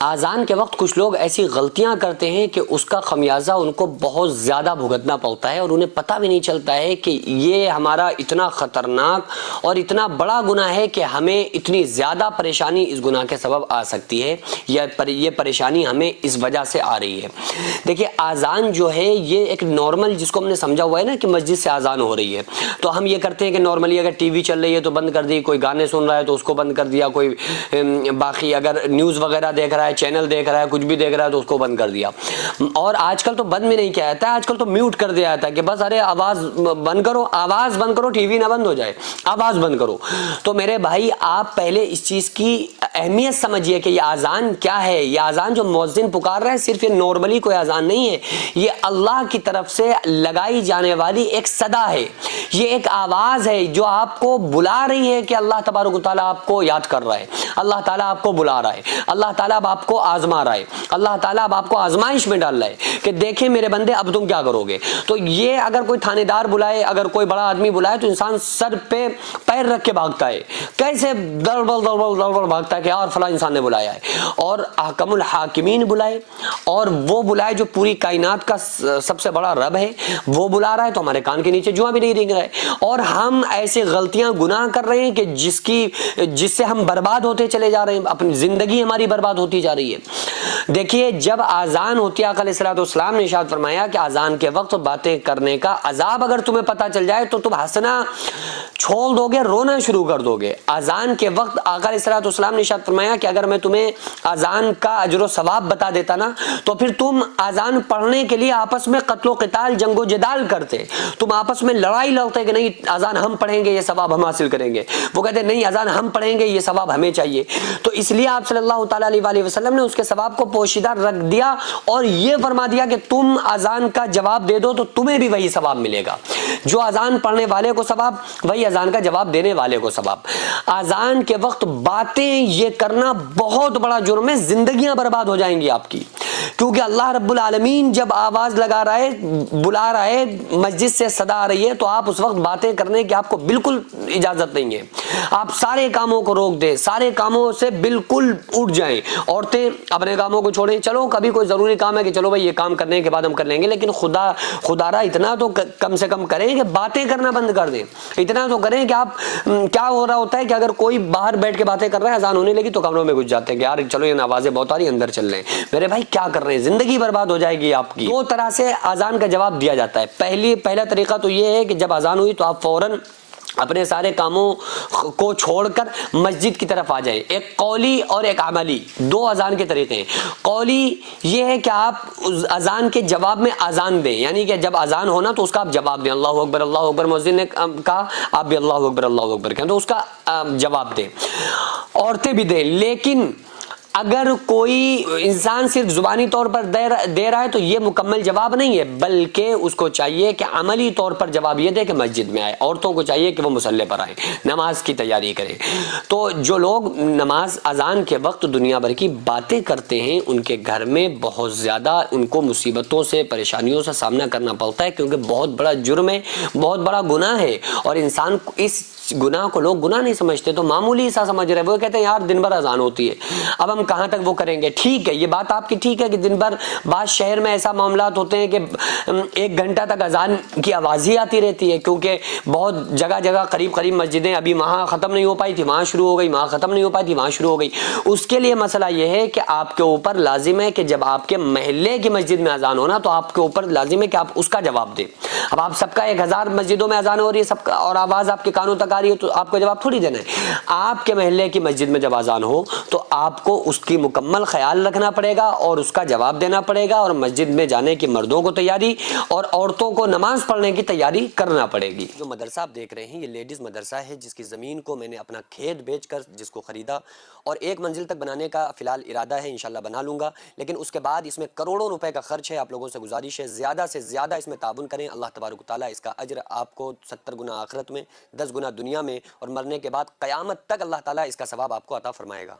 آذان کے وقت کچھ لوگ ایسی غلطیاں کرتے ہیں کہ اس کا خمیازہ ان کو بہت زیادہ بھگتنا پڑتا ہے اور انہیں پتہ بھی نہیں چلتا ہے کہ یہ ہمارا اتنا خطرناک اور اتنا بڑا گناہ ہے کہ ہمیں اتنی زیادہ پریشانی اس گناہ کے سبب آ سکتی ہے، یا یہ پریشانی ہمیں اس وجہ سے آ رہی ہے۔ دیکھیے آذان جو ہے یہ ایک نارمل، جس کو ہم نے سمجھا ہوا ہے نا کہ مسجد سے آذان ہو رہی ہے، تو ہم یہ کرتے ہیں کہ نارملی اگر ٹی وی چل رہی ہے تو بند کر دی، کوئی گانے سن رہا ہے تو اس کو بند کر دیا، کوئی باقی اگر نیوز وغیرہ دیکھ رہا ہے، چینل دیکھ رہا ہے، کچھ بھی دیکھ رہا ہے تو اس کو بند کر دیا۔ اور آج کل تو بند بھی نہیں کیا جاتا ہے، آج کل تو میوٹ کر دیا جاتا ہے کہ بس ارے آواز بند کرو، آواز بند کرو، ٹی وی نہ بند ہو جائے، آواز بند کرو۔ تو میرے بھائی آپ پہلے اس چیز کی اہمیت سمجھیے کہ یہ آذان کیا ہے۔ یہ آذان جو مؤذن پکار رہا ہے صرف یہ نارملی کوئی آذان نہیں ہے، یہ اللہ کی طرف سے لگائی جانے والی ایک صدا ہے، یہ ایک آواز ہے جو آپ کو بلا رہی ہے کہ اللہ تبارک و تعالیٰ آپ کو یاد کر رہا ہے، اللہ تعالیٰ آپ کو بلا رہا ہے، اللہ تعالیٰ اب آپ کو آزما رہا ہے، اللہ تعالیٰ اب آپ کو آزمائش میں ڈال رہا ہے کہ دیکھیں میرے بندے اب تم کیا کرو گے۔ تو یہ اگر کوئی تھانے دار بلائے، اگر کوئی بڑا آدمی بلائے تو انسان سر پہ پیر رکھ کے بھاگتا ہے، کیسے دڑبڑ بھاگتا ہے کہ یار فلاں انسان نے بلایا ہے۔ اور احکم الحاکمین بلائے، اور وہ بلائے جو پوری کائنات کا سب سے بڑا رب ہے، وہ بلا رہا ہے تو ہمارے کان کے نیچے جواں بھی نہیں رنگ رہا ہے، اور ہم ایسے غلطیاں گناہ کر رہے ہیں کہ جس سے ہم برباد ہوتے چلے جا رہے ہیں، اپنی زندگی ہماری برباد ہوتی جا رہی ہے۔ دیکھیے جب آذان ہوتی ہے، آقا علیہ الصلوۃ والسلام نے ارشاد فرمایا کہ آذان کے وقت باتیں کرنے کا عذاب اگر تمہیں پتہ چل جائے تو تم ہنسنا چھوڑ دو گے، رونا شروع کر دو گے۔ آذان کے وقت آقا علیہ الصلوۃ والسلام نے ارشاد فرمایا کہ اگر میں تمہیں آذان کا اجر و ثواب بتا دیتا نا تو پھر تم آذان پڑھنے کے لیے آپس میں قتل و قتال، جنگ و جدال کرتے، تم آپس میں لڑائی لڑتے کہ نہیں آذان ہم پڑھیں گے یہ ثواب ہم حاصل کریں گے، وہ کہتے نہیں آذان ہم پڑھیں گے یہ ثواب ہمیں چاہیے۔ تو اس لیے آپ صلی اللہ تعالیٰ علیہ وسلم نے اس کے ثواب کو پوشیدہ رکھ دیا اور یہ فرما دیا کہ تم آذان کا جواب دے دو تو تمہیں بھی وہی ثواب ملے گا، جو آذان پڑھنے والے کو ثواب وہی آذان کا جواب دینے والے کو ثواب۔ آذان کے وقت باتیں یہ کرنا بہت بڑا جرم ہے، زندگیاں برباد ہو جائیں گی آپ کی، کیونکہ اللہ رب العالمین جب آواز لگا رہا ہے، بلا رہا ہے، مسجد سے صدا آ رہی ہے تو آپ اس وقت باتیں کرنے کی آپ کو بالکل اجازت نہیں ہے۔ آپ سارے کاموں کو روک دیں، سارے کاموں سے بالکل اٹھ جائیں۔ عورتیں اپنے کاموں کو چھوڑیں، چلو کبھی کوئی ضروری کام ہے کہ چلو بھائی یہ کام کرنے کے بعد ہم کر لیں گے، لیکن خدا را اتنا تو کم سے کم کریں کہ باتیں کرنا بند کر دیں۔ اتنا تو کریں کہ آپ کیا ہو رہا ہوتا ہے کہ اگر کوئی باہر بیٹھ کے باتیں کر رہا ہے، اذان ہونے لگی تو کمروں میں گھس جاتے ہیں کہ یار چلو یہ آوازیں بہت آ رہی ہیں اندر چل رہے ہیں۔ میرے بھائی کیا کر رہے ہیں، زندگی برباد ہو جائے گی آپ کی۔ دو طرح سے اذان کا جواب دیا جاتا ہے۔ پہلا طریقہ تو یہ ہے کہ جب اذان ہوئی تو آپ فوراً اپنے سارے کاموں کو چھوڑ کر مسجد کی طرف آ جائیں۔ ایک قولی اور ایک عملی، دو اذان کے طریقے ہیں۔ قولی یہ ہے کہ آپ اذان کے جواب میں اذان دیں، یعنی کہ جب اذان ہونا تو اس کا آپ جواب دیں، اللہ اکبر مؤذن نے کہا آپ بھی اللہ اکبر کہیں تو اس کا جواب دیں۔ عورتیں بھی دیں، لیکن اگر کوئی انسان صرف زبانی طور پر دے رہا ہے تو یہ مکمل جواب نہیں ہے، بلکہ اس کو چاہیے کہ عملی طور پر جواب یہ دے کہ مسجد میں آئے۔ عورتوں کو چاہیے کہ وہ مصلی پر آئیں، نماز کی تیاری کریں۔ تو جو لوگ نماز اذان کے وقت دنیا بھر کی باتیں کرتے ہیں ان کے گھر میں بہت زیادہ ان کو مصیبتوں سے، پریشانیوں سے سامنا کرنا پڑتا ہے، کیونکہ بہت بڑا جرم ہے، بہت بڑا گناہ ہے، اور انسان اس گناہ کو لوگ گناہ نہیں سمجھتے، تو معمولی سا سمجھ رہے، وہ کہتے ہیں یار دن بھر اذان ہوتی ہے، اب ہم کہاں تک وہ کریں گے۔ ٹھیک ہے، یہ بات آپ کی ٹھیک ہے کہ دن بھر بعض شہر میں ایسا معاملات ہوتے ہیں کہ 1 گھنٹہ تک اذان کی آواز ہی آتی رہتی ہے، کیونکہ بہت جگہ قریب مسجدیں ابھی وہاں ختم نہیں ہو پائی تھی، وہاں شروع ہو گئی، وہاں ختم نہیں ہو پائی تھی، وہاں شروع ہو گئی۔ اس کے لیے مسئلہ یہ ہے کہ آپ کے اوپر لازم ہے کہ جب آپ کے محلے کی مسجد میں اذان ہونا تو آپ کے اوپر لازم ہے کہ آپ اس کا جواب دیں۔ اب آپ سب کا 1000 مسجدوں میں اذان ہو رہی ہے سب کا، اور آواز آپ کے کانوں تک آ رہی ہے تو آپ کو جواب تھوڑی دینا ہے۔ آپ کے محلے کی مسجد میں جب اذان ہو تو آپ کو اس کی مکمل خیال رکھنا پڑے گا اور اس کا جواب دینا پڑے گا، اور مسجد میں جانے کی مردوں کو تیاری اور عورتوں کو نماز پڑھنے کی تیاری کرنا پڑے گی۔ جو مدرسہ آپ دیکھ رہے ہیں یہ لیڈیز مدرسہ ہے، جس کی زمین کو میں نے اپنا کھیت بیچ کر جس کو خریدا، اور 1 منزل تک بنانے کا فی الحال ارادہ ہے، انشاءاللہ بنا لوں گا، لیکن اس کے بعد اس میں کروڑوں روپے کا خرچ ہے۔ آپ لوگوں سے گزارش ہے زیادہ سے زیادہ اس میں تعاون کریں، اللہ تبارک و تعالیٰ اس کا اجر آپ کو 70 گنا آخرت میں، 10 گنا دنیا میں، اور مرنے کے بعد قیامت تک اللہ تعالیٰ اس کا ثواب آپ کو عطا فرمائے گا۔